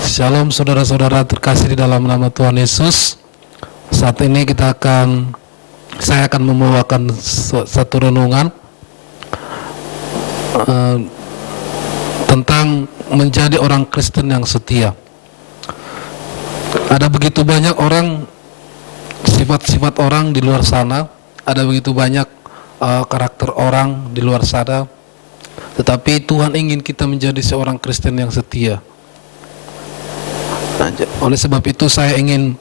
Shalom saudara-saudara terkasih di dalam nama Tuhan Yesus. Saat ini saya akan membawakan satu renungan tentang menjadi orang Kristen yang setia. Ada begitu banyak orang, sifat-sifat orang di luar sana, ada begitu banyak karakter orang di luar sana, tetapi Tuhan ingin kita menjadi seorang Kristen yang setia. Nah, oleh sebab itu saya ingin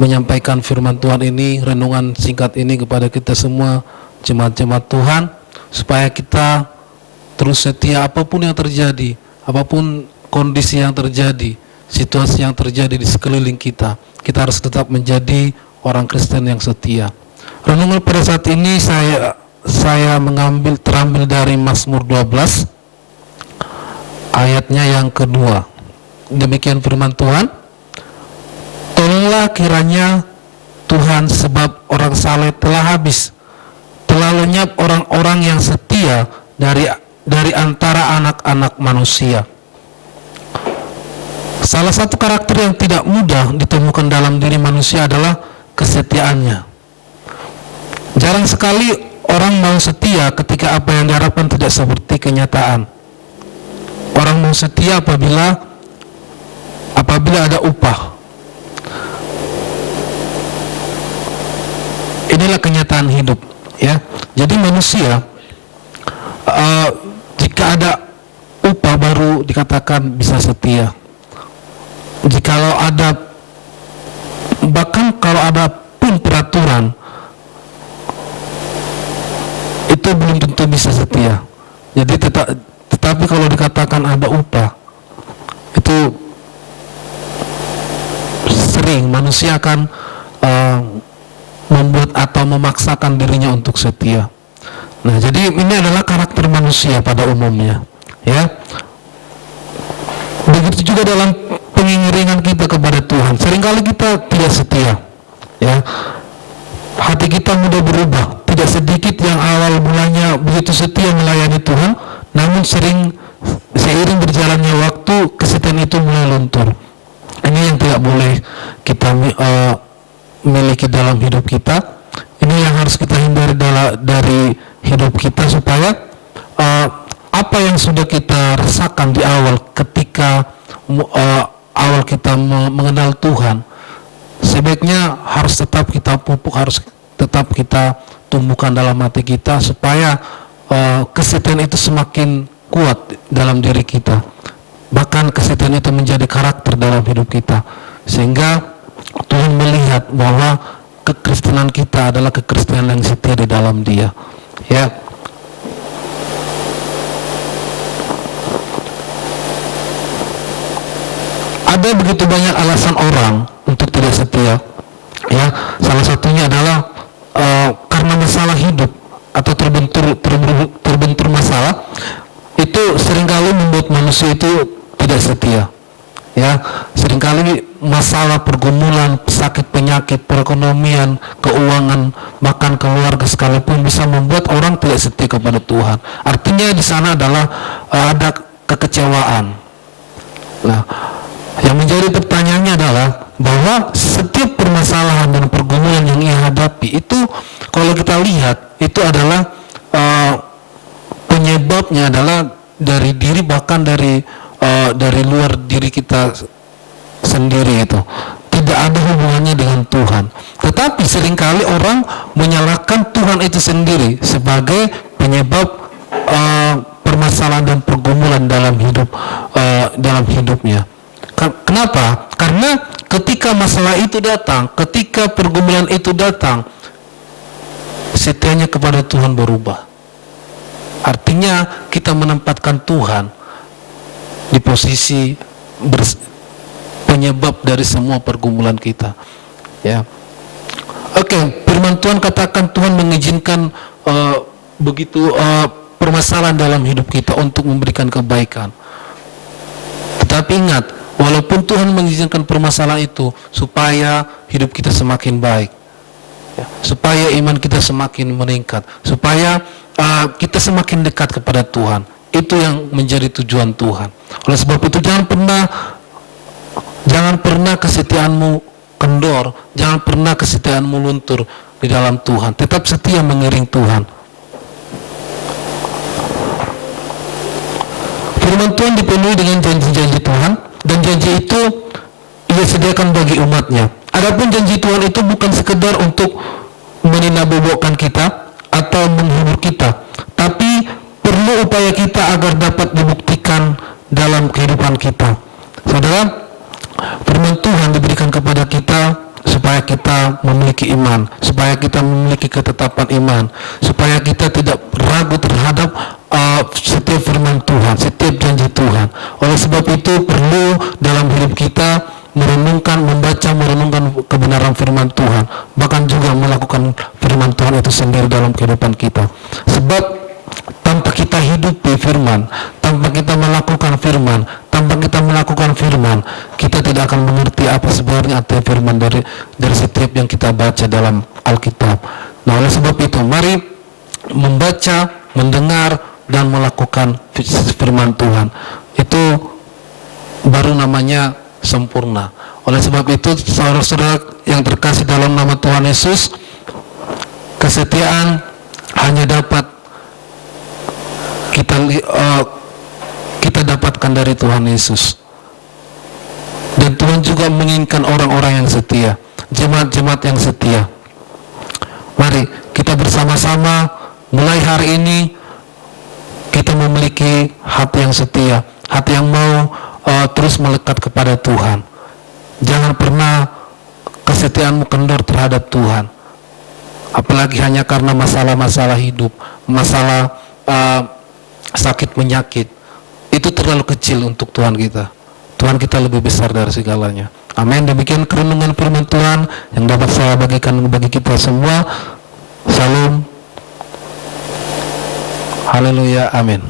menyampaikan firman Tuhan ini, renungan singkat ini kepada kita semua jemaat-jemaat Tuhan, supaya kita terus setia apapun yang terjadi, apapun kondisi yang terjadi, situasi yang terjadi di sekeliling kita harus tetap menjadi orang Kristen yang setia. Renungan pada saat ini saya terambil dari Mazmur 12 ayatnya yang kedua. Demikian firman Tuhan. Tolonglah kiranya Tuhan, sebab orang saleh telah habis, telah lenyap orang-orang yang setia dari antara anak-anak manusia. Salah satu karakter yang tidak mudah ditemukan dalam diri manusia adalah kesetiaannya. Jarang sekali orang mau setia ketika apa yang diharapkan tidak seperti kenyataan. Orang mau setia apabila ada upah. Inilah kenyataan hidup, ya. Jadi manusia jika ada upah baru dikatakan bisa setia. Bahkan kalau ada pun peraturan, itu belum tentu bisa setia. Jadi tetapi kalau dikatakan ada upah, itu sering manusia akan membuat atau memaksakan dirinya untuk setia. Nah, jadi ini adalah karakter manusia pada umumnya, ya. Begitu juga dalam pengiringan kita kepada Tuhan. Seringkali kita tidak setia, ya. Hati kita mudah berubah. Tidak sedikit yang awal mulanya begitu setia melayani Tuhan, namun seiring berjalannya waktu kesetiaan itu mulai luntur. Ini yang tidak boleh kita miliki dalam hidup kita. Ini yang harus kita hindari dari hidup kita, supaya apa yang sudah kita rasakan di awal ketika awal kita mengenal Tuhan, sebaiknya harus tetap kita pupuk, harus tetap kita tumbuhkan dalam hati kita, supaya kesetiaan itu semakin kuat dalam diri kita. Bahkan kesetiaan itu menjadi karakter dalam hidup kita, sehingga Tuhan melihat bahwa kekristenan kita adalah kekristenan yang setia di dalam Dia, ya. Ada begitu banyak alasan orang untuk tidak setia, ya. Salah satunya adalah karena masalah hidup atau terbentur masalah, itu seringkali membuat manusia itu tidak setia, ya. Seringkali masalah pergumulan, sakit penyakit, perekonomian, keuangan, bahkan keluarga sekalipun bisa membuat orang tidak setia kepada Tuhan. Artinya di sana adalah ada kekecewaan. Nah, yang menjadi pertanyaannya adalah bahwa setiap permasalahan dan pergumulan yang ia hadapi itu, kalau kita lihat, itu adalah penyebabnya adalah dari diri, bahkan dari luar diri kita sendiri. Itu tidak ada hubungannya dengan Tuhan. Tetapi seringkali orang menyalahkan Tuhan itu sendiri sebagai penyebab permasalahan dan pergumulan dalam hidupnya. Kenapa? Karena ketika masalah itu datang, ketika pergumulan itu datang, setianya kepada Tuhan berubah. Artinya kita menempatkan Tuhan di posisi penyebab dari semua pergumulan kita, ya. Oke, firman Tuhan katakan Tuhan mengizinkan begitu permasalahan dalam hidup kita untuk memberikan kebaikan. Tetapi ingat, walaupun Tuhan mengizinkan permasalahan itu supaya hidup kita semakin baik, ya, supaya iman kita semakin meningkat, supaya kita semakin dekat kepada Tuhan. Itu yang menjadi tujuan Tuhan. Oleh sebab itu jangan pernah kesetiaanmu kendor, jangan pernah kesetiaanmu luntur di dalam Tuhan. Tetap setia mengiring Tuhan. Firman Tuhan dipenuhi dengan janji-janji Tuhan, dan janji itu Ia sediakan bagi umatnya. Adapun janji Tuhan itu bukan sekedar untuk meninabobokkan kita atau menghibur kita, tapi perlu upaya kita agar dapat dibuktikan dalam kehidupan kita. Saudara, firman Tuhan diberikan kepada kita supaya kita memiliki iman, supaya kita memiliki ketetapan iman, supaya kita tidak ragu terhadap setiap firman Tuhan, setiap janji Tuhan. Oleh sebab itu perlu dalam hidup kita membaca, merenungkan kebenaran firman Tuhan, bahkan juga melakukan firman Tuhan itu sendiri dalam kehidupan kita. Sebab tanpa kita hidupi firman, tanpa kita melakukan firman, kita tidak akan mengerti apa sebenarnya arti firman dari setiap yang kita baca dalam Alkitab. Nah, oleh sebab itu mari membaca, mendengar, dan melakukan firman Tuhan. Itu baru namanya sempurna. Oleh sebab itu, saudara-saudara yang terkasih dalam nama Tuhan Yesus, kesetiaan hanya dapat kita dapatkan dari Tuhan Yesus. Dan Tuhan juga menginginkan orang-orang yang setia, jemaat-jemaat yang setia. Mari kita bersama-sama mulai hari ini kita memiliki hati yang setia, hati yang mau terus melekat kepada Tuhan. Jangan pernah kesetiaanmu kendor terhadap Tuhan, apalagi hanya karena masalah-masalah hidup, masalah sakit penyakit. Itu terlalu kecil untuk Tuhan kita. Tuhan kita lebih besar dari segalanya. Amin. Demikian kerenungan firman Tuhan yang dapat saya bagikan bagi kita semua. Salam. Haleluya. Amin.